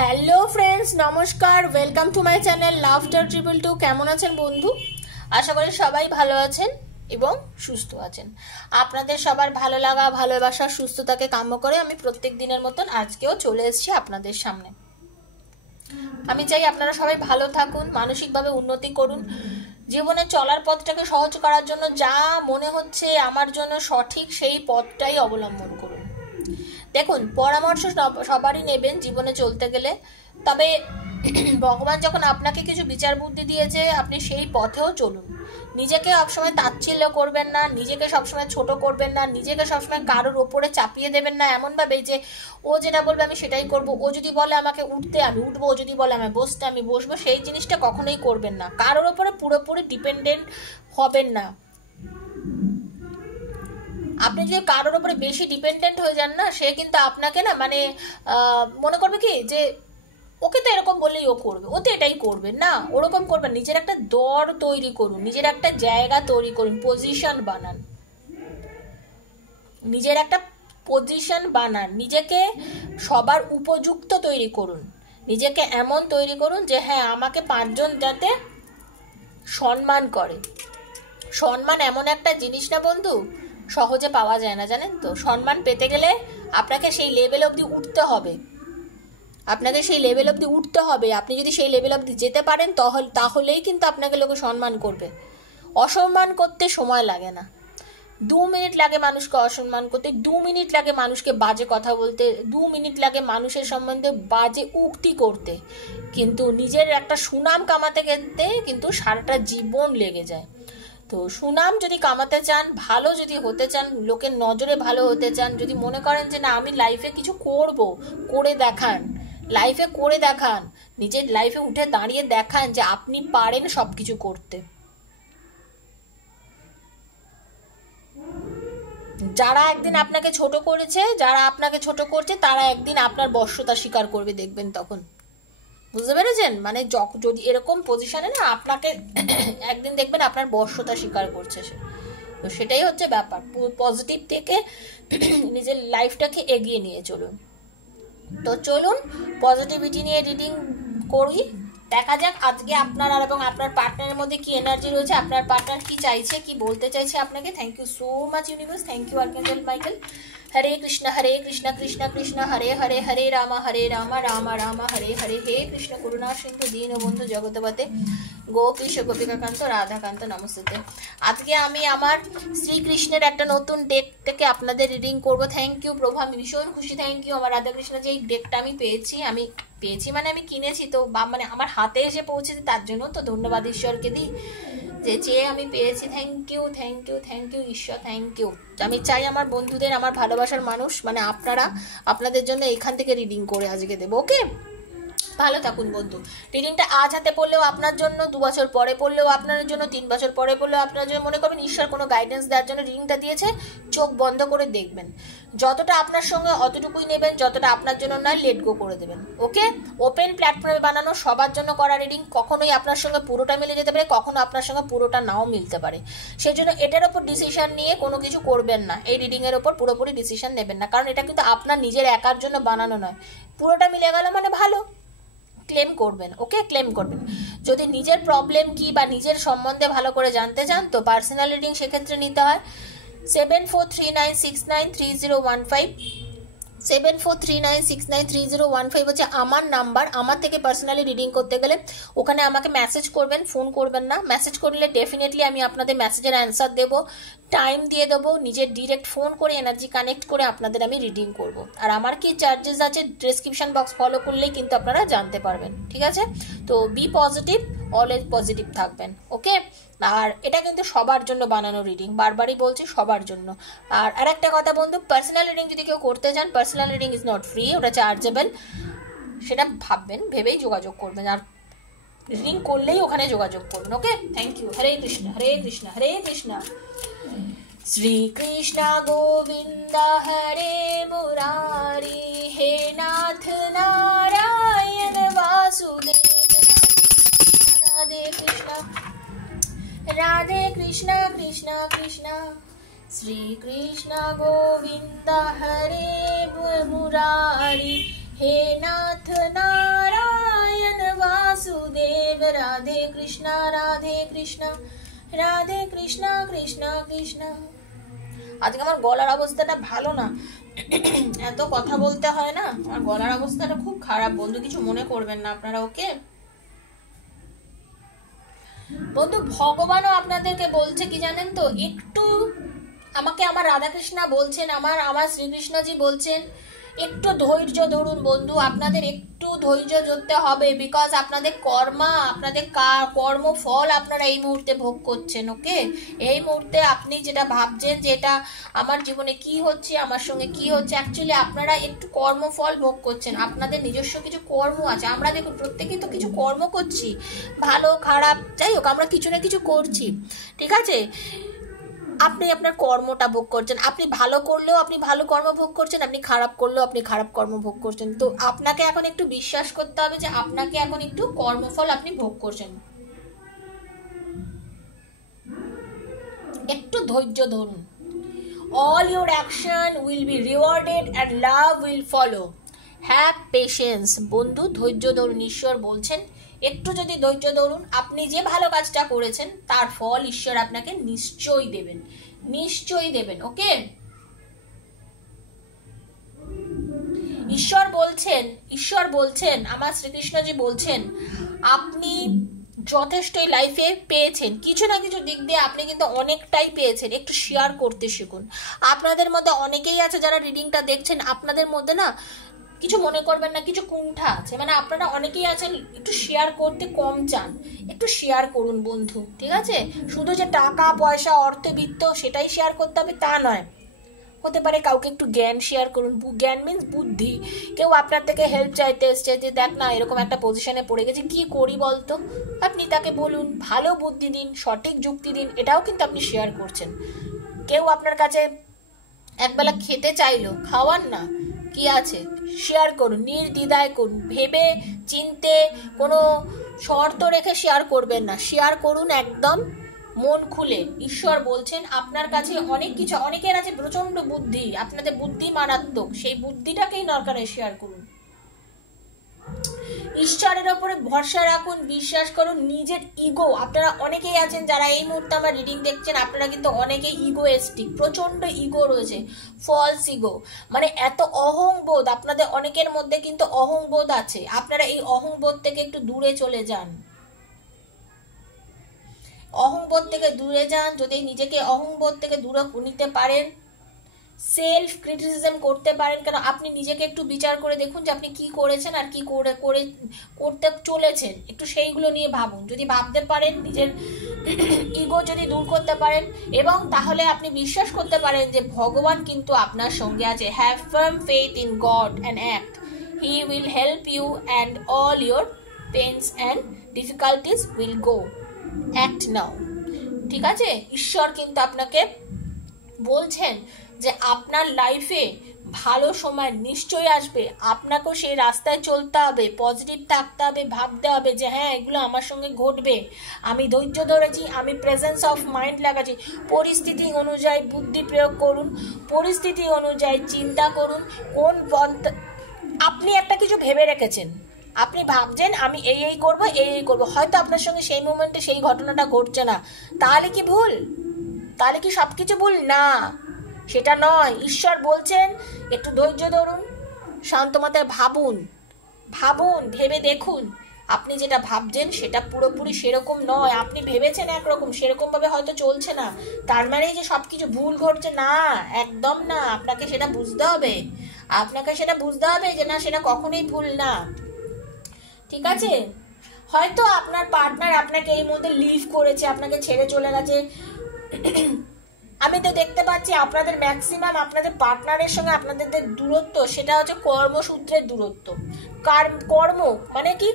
Hello friends, নমস্কার। Welcome to my channel laughter 222। কেমন আছেন বন্ধু? আশা করি সবাই ভালো আছেন এবং সুস্থ আছেন। আপনাদের সবার ভালো লাগা, ভালোবাসা, সুস্থতাকে কাম্য করে আমি প্রত্যেক দিনের মতন আজকেও চলে এসেছি আপনাদের সামনে। আমি চাই আপনারা সবাই ভালো থাকুন, মানসিকভাবে উন্নতি করুন, জীবনে চলার পথটাকে সহজ করার জন্য যা মনে হচ্ছে আমার জন্য সঠিক সেই পথটাই অবলম্বন করুন। দেখুন, পরামর্শ সবারই নেবেন জীবনে চলতে গেলে, তবে ভগবান যখন আপনাকে কিছু বিচার বুদ্ধি দিয়েছে আপনি সেই পথেও চলুন। নিজেকে সবসময় তাচ্ছিল্য করবেন না, নিজেকে সবসময় ছোট করবেন না, নিজেকে সবসময় কারোর ওপরে চাপিয়ে দেবেন না এমনভাবে যে ও যেটা বলবে আমি সেটাই করব, ও যদি বলে আমাকে উঠতে আমি উঠবো, ও যদি বলে আমি বসতে আমি বসবো। সেই জিনিসটা কখনোই করবেন না। কারোর ওপরে পুরোপুরি ডিপেন্ডেন্ট হবেন না। আপনি যদি কারোর উপরে বেশি ডিপেন্ডেন্ট হয়ে যান না, সে কিন্তু আপনাকে না মনে করবে কি যে ওকে তো এরকম বললেই ও করবে, ও তো এটাই করবে না। ওরকম করবেন। নিজের একটা দর তৈরি করুন, নিজের একটা জায়গা তৈরি করুন, পজিশন বানান, নিজের একটা পজিশন বানান, নিজেকে সবার উপযুক্ত তৈরি করুন, নিজেকে এমন তৈরি করুন যে হ্যাঁ আমাকে 5 জন যাতে সম্মান করে। সম্মান এমন একটা জিনিস না বন্ধু, সহজে পাওয়া যায় না, জানেন তো। সম্মান পেতে গেলে আপনাকে সেই লেভেল অবধি উঠতে হবে, আপনাকে সেই লেভেল অবধি উঠতে হবে। আপনি যদি সেই লেভেল অবধি যেতে পারেন তাহলেই কিন্তু আপনাকে লোকে সম্মান করবে। অসম্মান করতে সময় লাগে না, 2 মিনিট লাগে মানুষকে অসম্মান করতে, 2 মিনিট লাগে মানুষকে বাজে কথা বলতে, 2 মিনিট লাগে মানুষের সম্বন্ধে বাজে উক্তি করতে, কিন্তু নিজের একটা সুনাম কামাতে গেলে কিন্তু সারাটা জীবন লেগে যায়। তো সুনাম যদি কামাতে চান, ভালো যদি হতে চান, লোকের নজরে ভালো হতে চান, যদি মনে করেন যে না আমি লাইফে কিছু করব, করে দেখান, লাইফে করে দেখান, নিজের লাইফে উঠে দাঁড়িয়ে দেখান যে আপনি পারেন সব কিছু করতে। যারা একদিন আপনাকে ছোট করেছে, যারা আপনাকে ছোট করছে, তারা একদিন আপনার বশ্যতা স্বীকার করবে, দেখবেন তখন। বুঝতে পেরেছেন? মানে যদি এরকম পজিশনে না আপনাকে একদিন দেখবেন আপনার বশ্যতা স্বীকার করছে সে। তো সেটাই হচ্ছে ব্যাপার। পজিটিভ থেকে নিজের লাইফটাকে এগিয়ে নিয়ে চলুন। তো চলুন পজিটিভিটি নিয়ে রিডিং করি। দেখা যাক আজকে আপনার আর এবং আপনার পার্টনারের মধ্যে কি এনার্জি রয়েছে, আপনার পার্টনার কি চাইছে, কি বলতে চাইছে আপনাকে। Thank you so much universe, thank you archangel Michael. Hare Krishna Krishna Krishna Hare Hare, Hare Ram Ram Ram Hare Hare, হে কৃষ্ণ করুণা সিন্ধু দীনবন্ধু জগৎপতে গোপীশ গোপিকাকান্ত রাধাকান্ত নমস্তে। আজকে আমি আমার শ্রীকৃষ্ণের একটা নতুন ডেক থেকে আপনাদের রিডিং করব। থ্যাংক ইউ প্রভু, আমি ভীষণ খুশি। থ্যাংক ইউ আমার রাধাকৃষ্ণ যে এই ডেকটা আমি পেয়েছি মানে আমি কিনেছি, তো মানে আমার হাতে এসে পৌঁছেছে, তার জন্য তো ধন্যবাদ ঈশ্বরকে দিই যে চেয়ে আমি পেয়েছি। Thank you thank you thank you ঈশ্বর, থ্যাংক ইউ। আমি চাই আমার বন্ধুদের, আমার ভালোবাসার মানুষ মানে আপনারা, আপনাদের জন্য এখান থেকে রিডিং করে আজকে দেবো। ওকে, ভালো থাকুন বন্ধু। রিডিংটা আজ হাতে পড়লেও আপনার জন্য, 2 বছর পরে পড়লেও আপনার জন্য, 3 বছর পরে পড়লেও আপনার জন্য। মনে করবেন ঈশ্বর কোনো গাইডেন্স দেওয়ার জন্য রিডিংটা দিয়েছে, চোখ বন্ধ করে দেখবেন, যতটা আপনার সঙ্গে অতটুকুই নেবেন, যতটা আপনার জন্য নয় লেট গো করে দেবেন। ওকে, ওপেন প্ল্যাটফর্মে বানানো, সবার জন্য করা রিডিং। কখনোই আপনার সঙ্গে পুরোটা মিলে যেতে পারে, কখনো আপনার সঙ্গে পুরোটা নাও মিলতে পারে। সেই জন্য এটার ওপর ডিসিশন নিয়ে কোনো কিছু করবেন না, এই রিডিংয়ের ওপর পুরোপুরি ডিসিশন নেবেন না, কারণ এটা কিন্তু আপনার নিজের একার জন্য বানানো নয়। পুরোটা মিলে গেল মানে ভালো, ক্লেম করবেন। ওকে, ক্লেম করবেন। যদি নিজের প্রবলেম কি বা নিজের সম্বন্ধে ভালো করে জানতে চান তো পার্সোনাল রিডিং সেক্ষেত্রে নিতে হয় 7439693015। 7439693015 হচ্ছে আমার নাম্বার। আমার থেকে পার্সোনালি রিডিং করতে গেলে ওখানে আমাকে মেসেজ করবেন, ফোন করবেন না। মেসেজ করলে ডেফিনেটলি আমি আপনাদের মেসেজের অ্যান্সার দেবো, টাইম দিয়ে দেবো, নিজের ডিরেক্ট ফোন করে এনার্জি কানেক্ট করে আপনাদের আমি রিডিং করব। আর আমার কি চার্জেস আছে ডেসক্রিপশন বক্স ফলো করলেই কিন্তু আপনারা জানতে পারবেন। ঠিক আছে? তো বি পজিটিভ, অলওয়েজ পজিটিভ থাকবেন। ওকে, আর এটা কিন্তু সবার জন্য বানানো রিডিং, বারবারই বলছি সবার জন্য। আর একটা কথা বন্ধু, পার্সোনাল রিডিং যদি কেউ করতে চান, personal reading is not free, ওটা চার্জেবল। সেটা ভাববেন, ভেবেই যোগাযোগ করবেন, আর রিডিং করলেই ওখানে যোগাযোগ করবেন। ওকে, থ্যাংক ইউ। হরে কৃষ্ণ হরে কৃষ্ণ হরে কৃষ্ণ শ্রীকৃষ্ণ গোবিন্দ হরে মুরারি, হে নাথ নারায়ণ বাসুদেব, রাধে কৃষ্ণ রাধে কৃষ্ণ কৃষ্ণ কৃষ্ণ শ্রীকৃষ্ণ গোবিন্দ হরে মুরারি, হে নাথ নারায়ণ কৃষ্ণ রাধে কৃষ্ণ কৃষ্ণ কৃষ্ণ। আজকে আমার গলার অবস্থাটা ভালো না, এত কথা বলতে হয় না, আমার গলার অবস্থাটা খুব খারাপ বন্ধু, কিছু মনে করবেন না আপনারা, ওকে বন্ধু। ভগবানও আপনাদেরকে বলছে কি জানেন তো, একটু আমাকে আমার রাধাকৃষ্ণা বলছেন, আমার শ্রীকৃষ্ণজি বলছেন একটু ধৈর্য ধরুন বন্ধু, আপনাদের একটু ধৈর্য ধরতে হবে, বিকজ আপনাদের কর্মফল আপনারা এই মুহূর্তে ভোগ করছেন, ওকে। এই মুহূর্তে আপনি যেটা ভাবছেন যে এটা আমার জীবনে কি হচ্ছে, আমার সঙ্গে কি হচ্ছে, অ্যাকচুয়ালি আপনারা একটু কর্মফল ভোগ করছেন, আপনাদের নিজস্ব কিছু কর্ম আছে। আমরা দেখুন প্রত্যেকেই তো কিছু কর্ম করছি, ভালো খারাপ যাই হোক আমরা কিছু না কিছু করছি, ঠিক আছে। আপনি আপনার কর্মটা ভোগ করছেন, আপনি ভালো করলেও আপনি ভালো কর্ম ভোগ করছেন, আপনি খারাপ করলেও আপনি খারাপ কর্ম ভোগ করছেন। তো আপনাকে এখন একটু বিশ্বাস করতে হবে যে আপনাকে এখন একটু কর্মফল আপনি ভোগ করছেন, একটু ধৈর্য ধরুন। all your action will be rewarded and love will follow, have patience বন্ধু, ধৈর্য ধরুন। ঈশ্বর বলছেন একটু যদি ধৈর্য ধরুন, আপনি যে ভালো কাজটা করেছেন তার ফল ঈশ্বর আপনাকে নিশ্চয়ই দেবেন, নিশ্চয়ই দেবেন, ওকে। ঈশ্বর বলছেন আমার শ্রীকৃষ্ণজি বলছেন আপনি যথেষ্টই লাইফে পেয়েছেন, কিছু না কিছু দিক দিয়ে আপনি কিন্তু অনেকটাই পেয়েছেন, একটু শেয়ার করতে শিখুন। আপনাদের মধ্যে অনেকেই আছে যারা রিডিংটা দেখছেন, আপনাদের মধ্যে না কিছু মনে করবেন না, কিছু কুণ্ঠা আছে, মানে আপনারা অনেকেই আছেন একটু শেয়ার করতে কম চান, একটু শেয়ার করুন বন্ধু, ঠিক আছে। শুধু যে টাকা পয়সা অর্থবিত্ত সেটাই শেয়ার করতে হবে তা নয়, হতে পারে কাউকে একটু জ্ঞান শেয়ার করুন। জ্ঞান মিন্স বুদ্ধি, কেউ আপনার থেকে হেল্প চাইতে এসছে যে দেখ না এরকম একটা পজিশনে পড়ে গেছে, কি করি বলতো, আপনি তাকে বলুন, ভালো বুদ্ধি দিন, সঠিক যুক্তি দিন, এটাও কিন্তু আপনি শেয়ার করছেন। কেউ আপনার কাছে একবেলা খেতে চাইলো, খাওয়ান না, কি আছে শেয়ার করুন, নির্দ্বিধায় করুন, ভেবে চিনতে কোনো শর্ত রেখে শেয়ার করবেন না, শেয়ার করুন একদম মন খুলে। ঈশ্বর বলছেন আপনার কাছে অনেক কিছু, অনেকের আছে প্রচন্ড বুদ্ধি, আপনাদের বুদ্ধি মারাত্মক, সেই বুদ্ধিটাকেই দরকারে শেয়ার করুন। ঈশ্বরের ওপরে ভরসা রাখুন, বিশ্বাস করুন, নিজের ইগো, আপনারা অনেকেই আছেন যারা এই মুহূর্তে আমার রিডিং দেখছেন, আপনারা কিন্তু অনেকেই ইগোয়েস্টিক, প্রচন্ড ইগো রয়েছে, ফলস ইগো, মানে এত অহংবোধ আপনাদের অনেকের মধ্যে কিন্তু অহংবোধ আছে, আপনারা এই অহংবোধ থেকে একটু দূরে চলে যান, অহংবোধ থেকে দূরে যান। যদি নিজেকে অহংবোধ থেকে দূরে নিতে পারেন, সেলফ ক্রিটিসিজম করতে পারেন, কেন আপনি নিজেকে একটু বিচার করে দেখুন যে আপনি কি করেছেন আর কি করতে চলেছেন, একটু সেইগুলো নিয়ে ভাবুন। যদি ভাবতে পারেন, নিজের ইগো যদি দূর করতে পারেন, এবং তাহলে আপনি বিশ্বাস করতে পারেন যে ভগবান কিন্তু আপনার সঙ্গে আছে। Have firm faith in God and act, he will help you and all your pains and difficulties will go, act now, ঠিক আছে। ঈশ্বর কিন্তু আপনাকে বলছেন যে আপনার লাইফে ভালো সময় নিশ্চয়ই আসবে, আপনাকেও সেই রাস্তায় চলতে হবে, পজিটিভ থাকতে হবে, ভাবতে হবে যে হ্যাঁ এগুলো আমার সঙ্গে ঘটবে, আমি ধৈর্য ধরেছি, আমি প্রেজেন্স অফ মাইন্ড লাগাচ্ছি, পরিস্থিতি অনুযায়ী বুদ্ধি প্রয়োগ করুন, পরিস্থিতি অনুযায়ী চিন্তা করুন, কোন পন্থা আপনি একটা কিছু ভেবে রেখেছেন, আপনি ভাবছেন আমি এই করব, হয়তো আপনার সঙ্গে সেই মোমেন্টে সেই ঘটনাটা ঘটছে না, তাহলে কি ভুল? তাহলে কি সব কিছু ভুল? না, সেটা নয়। ঈশ্বর বলছেন একটু ধৈর্য ধরুন, শান্ত মাথায় ভাবুন, ভেবে দেখুন আপনি যেটা ভাবছেন সেটা পুরোপুরি সেরকম নয়, আপনি ভেবেছেন একরকম, সেরকমভাবে হয়তো চলছে না, তার মানে যে সব কিছু ভুল ঘটছে না, একদম না। আপনাকে সেটা বুঝতে হবে, যে না সেটা কখনোই ভুল না, ঠিক আছে। হয়তো আপনার পার্টনার আপনাকে এই মধ্যে লিভ করেছে, আপনাকে ছেড়ে চলে গেছে, আমি তো দেখতে পাচ্ছি আপনাদের ম্যাক্সিমাম আপনাদের পার্টনারের সঙ্গে আপনাদের দূরত্ব সেটা হচ্ছে কর্মসূত্রের দূরত্ব, কর্ম মানে কি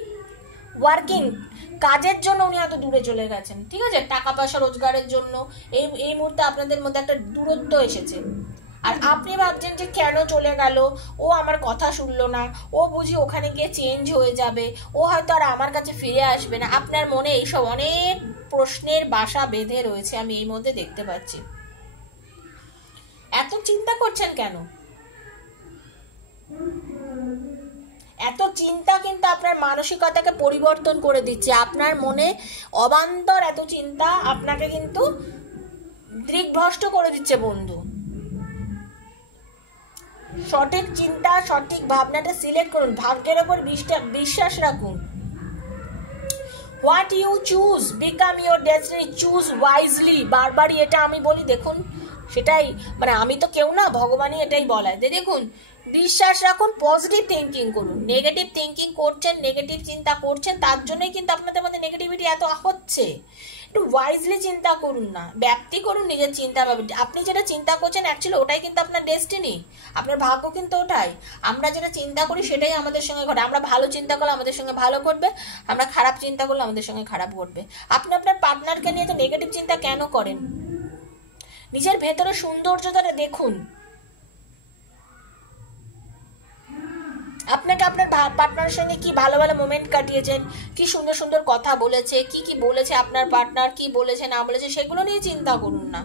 ওয়ার্কিং, কাজের জন্য উনি হয়তো দূরে চলে গেছেন, ঠিক আছে, টাকা পয়সা রোজগারের জন্য এই মুহূর্তে আপনাদের মধ্যে একটা দূরত্ব এসেছে, আর আপনি ভাবছেন যে কেন চলে গেল, ও আমার কথা শুনলো না, ও বুঝি ওখানে গিয়ে চেঞ্জ হয়ে যাবে, ও হয়তো আর আমার কাছে ফিরে আসবে না, আপনার মনে এইসব অনেক প্রশ্নের বাসা বেঁধে রয়েছে, আমি এই মধ্যে দেখতে পাচ্ছি। এত চিন্তা করছেন কেন? এত চিন্তা কিন্তু আপনার মানসিকতাকে পরিবর্তন করে দিচ্ছে। আপনার মনে অবান্তর এত চিন্তা আপনাকে কিন্তু দিগ্ভ্রষ্ট করে দিচ্ছে বন্ধু। সঠিক চিন্তা, সঠিক ভাবনাটা সিলেক্ট করুন, ভাগ্যের ওপর বিশ্বাস রাখুন। What you choose become your destiny, choose wisely. বারবারই এটা আমি বলি, দেখুন সেটাই, মানে আমি তো কেউ না, ভগবানই এটাই বলায়। দেখুন, বিশ্বাস রাখুন, পজিটিভ থিঙ্কিং করুন। নেগেটিভ থিঙ্কিং করছেন, নেগেটিভ চিন্তা করছেন, তার জন্যই কিন্তু আপনাদের মধ্যে নেগেটিভিটি এত হচ্ছে। একটু ওয়াইজলি চিন্তা করুন না, ব্যাপ্তি করুন নিজের চিন্তা ভাবনা। আপনি যেটা চিন্তা করছেন অ্যাকচুয়ালি ওটাই কিন্তু আপনার ডেস্টিনি, আপনার ভাগ্য কিন্তু ওটাই। আমরা যেটা চিন্তা করি সেটাই আমাদের সঙ্গে ঘটে। আমরা ভালো চিন্তা করলে আমাদের সঙ্গে ভালো ঘটবে, আমরা খারাপ চিন্তা করলে আমাদের সঙ্গে খারাপ ঘটবে। আপনি আপনার পার্টনারকে নিয়ে তো নেগেটিভ চিন্তা কেন করেন? নিজের ভেতরে সৌন্দর্যটা দেখুন। আপনাকে আপনার পার্টনারের সঙ্গে কি ভালো ভালো মোমেন্ট কাটিয়েছেন, কি সুন্দর সুন্দর কথা বলেছে, কি বলেছে আপনার পার্টনার, কি বলেছে না বলেছে, সেগুলো নিয়ে চিন্তা করুন না।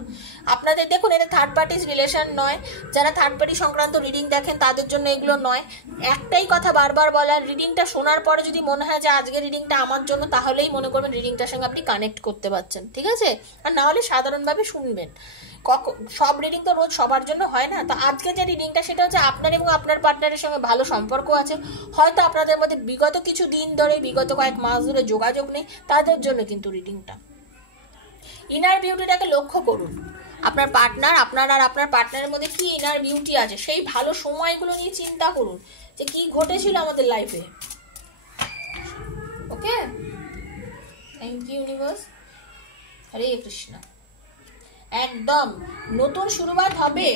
আপনাদের দেখুন, এটা থার্ড পার্টিস রিলেশন নয়। যারা থার্ড পার্টি সংক্রান্ত রিডিং দেখেন তাদের জন্য এগুলো নয়। একটাই কথা বারবার বলার, রিডিংটা শোনার পরে যদি মনে হয় যে আজকের রিডিংটা আমার জন্য, তাহলেই মনে করবেন রিডিংটার সঙ্গে আপনি কানেক্ট করতে পারছেন, ঠিক আছে? আর না হলে সাধারণভাবে শুনবেন। সব রিডিং তো রোজ সবার জন্য হয় না। তো আজকে যে রিডিংটা সেটা হচ্ছে আপনার এবং আপনার পার্টনারের সঙ্গে ভালো সম্পর্ক আছে, হয়তো আপনাদের মধ্যে বিগত কিছু দিন ধরে, বিগত কয়েক মাস ধরে যোগাযোগ নেই, তাদের জন্য কিন্তু রিডিংটা। ইনার বিউটিটাকে লক্ষ্য করুন। আপনার পার্টনার, আপনার আর আপনার পার্টনারের মধ্যে কি ইনার বিউটি আছে, সেই ভালো সময়গুলো নিয়ে চিন্তা করুন যে কি ঘটেছিল আমাদের লাইফে। ওকে, থ্যাংক ইউ ইউনিভার্স। হরে কৃষ্ণ। একদম নতুন শুরুয়াত হবে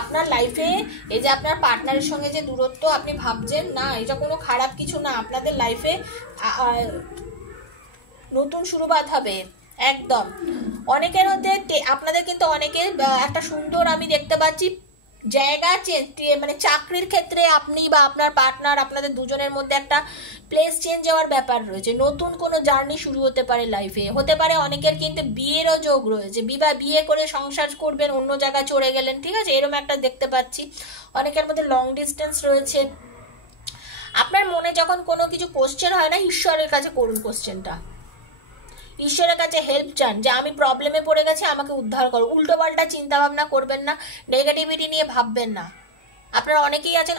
আপনার লাইফে। এই যে আপনার পার্টনারের সঙ্গে যে দূরত্ব আপনি ভাবছেন না, এটা কোনো খারাপ কিছু না। আপনাদের লাইফে নতুন শুরুয়াত হবে একদম। অনেকের মধ্যে আপনাদের কিন্তু অনেকের একটা সুন্দর আমি দেখতে পাচ্ছি জায়গা চেঞ্জ, মানে চাকরির ক্ষেত্রে আপনি বা আপনার পার্টনার, আপনাদের দুজনের মধ্যে একটা প্লেস চেঞ্জ হওয়ার ব্যাপার রয়েছে। নতুন কোনো জার্নি শুরু হতে পারে লাইফে। হতে পারে অনেকের কিন্তু বিয়েরও যোগ রয়েছে, বিয়ে করে সংসার করবেন, অন্য জায়গায় চলে গেলেন, ঠিক আছে? এরকম একটা দেখতে পাচ্ছি। অনেকের মধ্যে লং ডিস্টেন্স রয়েছে। আপনার মনে যখন কোনো কিছু কোশ্চেন হয় না, ঈশ্বরের কাছে করুন কোশ্চেনটা। ঈশ্বরের কাছে হেল্প চান যে আমি প্রবলেমে পড়ে গেছি, আমাকে উদ্ধার করো। উল্টো পাল্টা চিন্তা ভাবনা করবেন না, নেগেটিভিটি নিয়ে ভাববেন না। আপনারা অনেকেই আছেন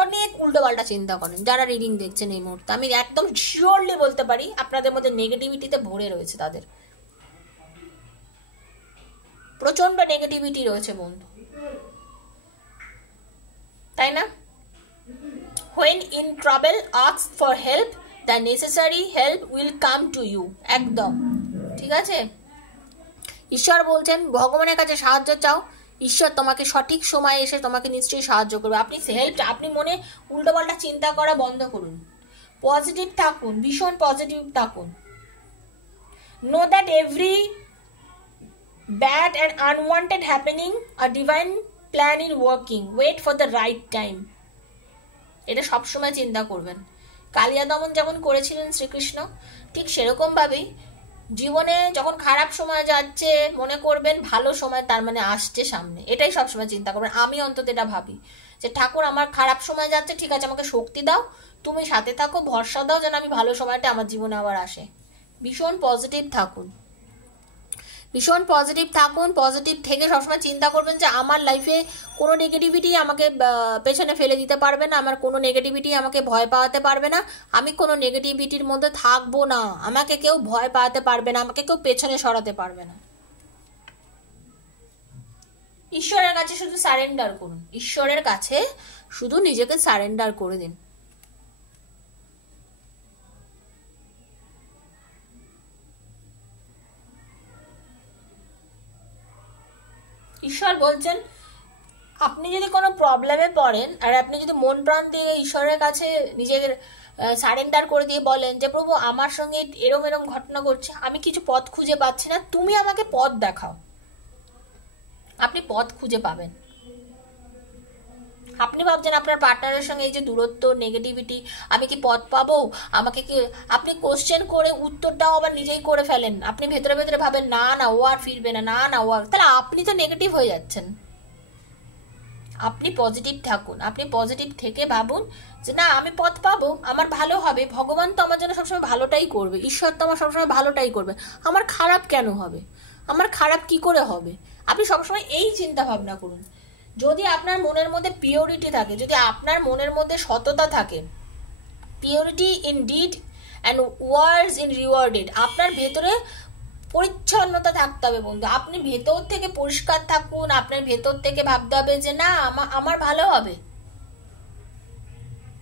অনেক উল্টো পাল্টা চিন্তা করেন, যারা রিডিং দেখছেন এই মুহূর্তে আমি একদম শিওরলি বলতে পারি আপনাদের মধ্যে নেগেটিভিটিতে ভরে রয়েছে। তাদের প্রচন্ড নেগেটিভিটি রয়েছে বন্ধু, তাই না? When in trouble ask for help, the necessary help will come to you। একদম ঠিক আছে। ঈশ্বর বলছেন ভগবানের কাছে সাহায্য চাও, ঈশ্বর তোমাকে সঠিক সময়ে এসে তোমাকে নিশ্চয়ই সাহায্য করবে। আপনি হেল্প, আপনি মনে উল্টোপাল্টা চিন্তা করা বন্ধ করুন, পজিটিভ থাকুন, ভীষণ পজিটিভ থাকুন। Know that every bad and unwanted happening a divine plan in working, wait for the right time. এটা সবসময় চিন্তা করবেন। কালিয়া দমন যেমন করেছিলেন শ্রীকৃষ্ণ, ঠিক সেরকমভাবেই জীবনে যখন খারাপ সময় যাচ্ছে মনে করবেন ভালো সময় তার মানে আসছে সামনে। এটাই সবসময় চিন্তা করবেন। আমি অন্তত এটা ভাবি যে ঠাকুর আমার খারাপ সময় যাচ্ছে, ঠিক আছে আমাকে শক্তি দাও, তুমি সাথে থাকো, ভরসা দাও যেন আমি ভালো সময়টা আমার জীবনে আবার আসে। ভীষণ পজিটিভ থাকুন, ভীষণ পজিটিভ থাকুন। পজিটিভ থেকে সবসময় চিন্তা করবেন যে আমার লাইফে কোনো নেগেটিভিটি আমাকে পেছনে ফেলে দিতে পারবে না, আমার কোনো নেগেটিভিটি আমাকে ভয় পাওয়াতে পারবে না, আমি কোনো নেগেটিভিটির মধ্যে থাকবো না, আমাকে কেউ ভয় পাওয়াতে পারবে না, আমাকে কেউ পেছনে সরাতে পারবে না। ঈশ্বরের কাছে শুধু সারেন্ডার করুন, ঈশ্বরের কাছে শুধু নিজেকে সারেন্ডার করে দিন। ঈশ্বর বলছেন আপনি যদি কোনো প্রবলেমে পড়েন আর আপনি যদি মন প্রাণ দিয়ে ঈশ্বরের কাছে নিজের সারেন্ডার করে দিয়ে বলেন যে প্রভু আমার সঙ্গে এরম এরম ঘটনা ঘটছে, আমি কিছু পথ খুঁজে পাচ্ছি না, তুমি আমাকে পথ দেখাও, আপনি পথ খুঁজে পাবেন। আপনি ভাবছেন আপনার পার্টনারের সঙ্গে এই যে দূরত্ব, নেগেটিভিটি, আমি কি পথ পাবো, আমাকে কি, আপনি কোশ্চেন করে উত্তরটাও আবার নিজেই করে ফেলেন। আপনি ভেতরে ভেতরে ভাবেন না না ও আর ফিরবে না, না না ও আর, তাহলে আপনি তো নেগেটিভ হয়ে যাচ্ছেন। আপনি পজিটিভ থাকুন, আপনি পজিটিভ থেকে ভাবুন যে না আমি পথ পাবো, আমার ভালো হবে, ভগবান তো আমার জন্য সবসময় ভালোটাই করবে, ঈশ্বর তো আমার সবসময় ভালোটাই করবে, আমার খারাপ কেন হবে, আমার খারাপ কি করে হবে। আপনি সবসময় এই চিন্তা ভাবনা করুন। যদি আপনার মনের মধ্যে পিওরিটি থাকে, যদি আপনার মনের মধ্যে সততা থাকে, purity in deed and words in rewarded, আপনার ভেতরে পরিচ্ছন্নতা থাকতে হবে বন্ধু। আপনি ভেতর থেকে পরিষ্কার থাকুন, আপনার ভেতর থেকে ভাবতে হবে যে না আমার ভালো হবে,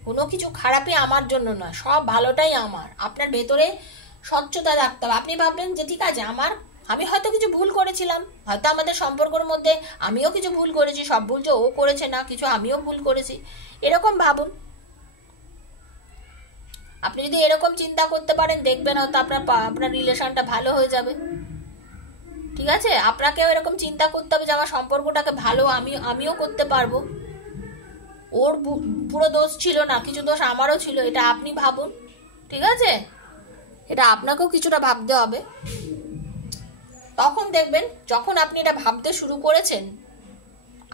কোনো কিছু খারাপই আমার জন্য না, সব ভালোটাই আমার। আপনার ভেতরে স্বচ্ছতা রাখতে হবে। আপনি ভাববেন যে ঠিক আছে আমি হয়তো কিছু ভুল করেছিলাম, হয়তো আমাদের সম্পর্কের মধ্যে আমিও কিছু ভুল করেছি, সব ভুল যে ও করেছে না, কিছু আমিও ভুল করেছি, এরকম ভাবুন। আপনি যদি এরকম চিন্তা করতে পারেন দেখবেন হয়তো আপনার রিলেশনটা ভালো হয়ে যাবে। ঠিক আছে, আপনাকেও এরকম চিন্তা করতে হবে যে আমার সম্পর্কটাকে ভালো আমিও করতে পারবো, ওর পুরো দোষ ছিল না, কিছু দোষ আমারও ছিল, এটা আপনি ভাবুন। ঠিক আছে, এটা আপনাকেও কিছুটা ভাবতে হবে। তখন দেখবেন যখন আপনি এটা ভাবতে শুরু করেছেন,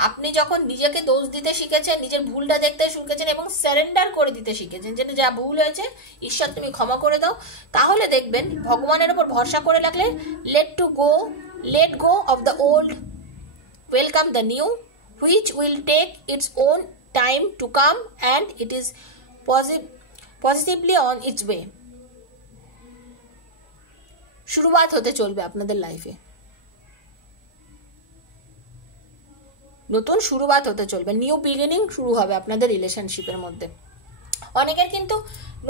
আপনি যখন নিজেকে দোষ দিতে শিখেছেন, নিজের ভুলটা দেখতে শিখেছেন এবং সারেন্ডার করে দিতে শিখেছেন যে যা ভুল হয়েছে ঈশ্বর তুমি ক্ষমা করে দাও, তাহলে দেখবেন ভগবানের উপর ভরসা করে রাখলে let go of the old, welcome the new, which will take its own time to come and it is positively on its way. শুরুবাত হতে চলবে আপনাদের লাইফে, নতুন শুরুবাত হতে চলবে, নিউ বিগিনিং শুরু হবে আপনাদের রিলেশনশিপের মধ্যে। অনেকের কিন্তু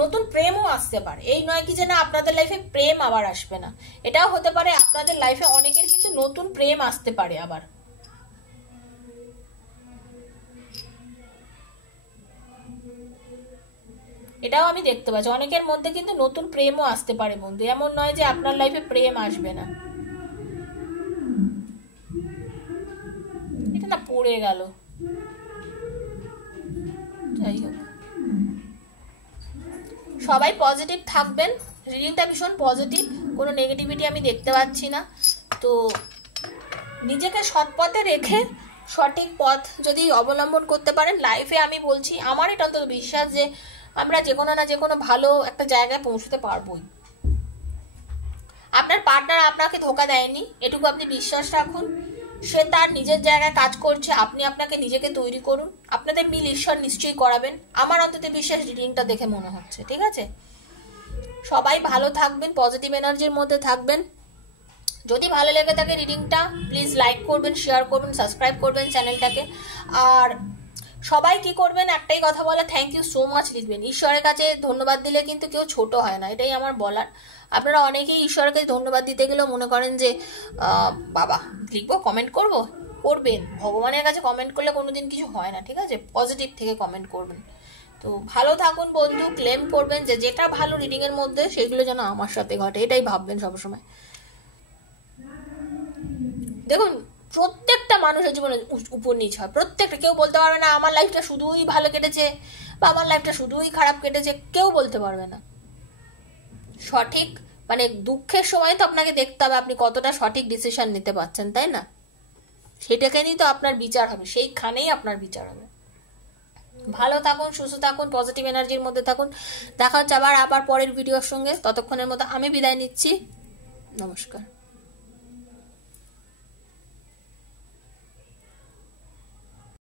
নতুন প্রেমও আসতে পারে, এই নয় কি যে না আপনাদের লাইফে প্রেম আবার আসবে না, এটাও হতে পারে আপনাদের লাইফে অনেকের কিন্তু নতুন প্রেম আসতে পারে আবার। এটাও আমি দেখতে পাচ্ছি, অনেকের মধ্যে কিন্তু নতুন প্রেমও আসতে পারে বন্ধু, এমন নয় যে আপনার লাইফে প্রেম আসবে না। এটা না পড়ে গেল, যাই হোক, সবাই পজিটিভ থাকবেন। রিডিংটা ভীষণ পজিটিভ, কোনো নেগেটিভিটি আমি দেখতে পাচ্ছি না। তো নিজেকে সৎ পথে রেখে সঠিক পথ যদি অবলম্বন করতে পারেন লাইফে, আমি বলছি আমার এটা অন্তত বিশ্বাস যে আমরা যে কোনো না যে কোনো ভালো একটা জায়গায় পৌঁছতে পারবোই। আপনার পার্টনার আপনাকে ধোকা দেয়নি, এটুকু আপনি বিশ্বাস রাখুন। সে তার নিজের জায়গায় কাজ করছে, আপনি আপনাকে নিজেকে তৈরি করুন, আপনাদের মিল ঈশ্বর নিশ্চয়ই করাবেন, আমার অন্তত বিশ্বাস রিডিংটা দেখে মনে হচ্ছে। ঠিক আছে, সবাই ভালো থাকবেন, পজিটিভ এনার্জির মধ্যে থাকবেন। যদি ভালো লেগে থাকে রিডিংটা প্লিজ লাইক করবেন, শেয়ার করবেন, সাবস্ক্রাইব করবেন চ্যানেলটাকে। আর সবাই কি করবেন, একটাই কথা বলা, থ্যাংক ইউ সো মাচ লিখবেন। ঈশ্বরের কাছে ধন্যবাদ দিলে কিন্তু কেউ ছোট হয় না, এটাই আমার বলার। আপনারা অনেকেই ঈশ্বরের কাছে ধন্যবাদ দিতে গেলেও মনে করেন যে বাবা লিখবো, কমেন্ট করবেন, ভগবানের কাছে কমেন্ট করলে কোনোদিন কিছু হয় না। ঠিক আছে, পজিটিভ থেকে কমেন্ট করবেন। তো ভালো থাকুন বন্ধু, ক্লেম করবেন যে যেটা ভালো রিডিংয়ের মধ্যে সেগুলো যেন আমার সাথে ঘটে, এটাই ভাববেন সবসময়। দেখুন প্রত্যেকটা মানুষের জীবনে উপর নিচ হয়, প্রত্যেকটা, কেউ বলতে পারবে না আমার লাইফটা শুধুই ভালো কেটেছে বা আমার লাইফটা শুধুই খারাপ কেটেছে, কেউ বলতে পারবে না। সঠিক মানে দুঃখের সময় তো আপনাকে দেখতে হবে আপনি কতটা সঠিক ডিসিশন নিতে পারছেন, তাই না? সেটাকে নিয়ে তো আপনার বিচার হবে, সেইখানেই আপনার বিচার হবে। ভালো থাকুন, সুস্থ থাকুন, পজিটিভ এনার্জির মধ্যে থাকুন। দেখা হচ্ছে আবার পরের ভিডিওর সঙ্গে, ততক্ষণের মতো আমি বিদায় নিচ্ছি। নমস্কার।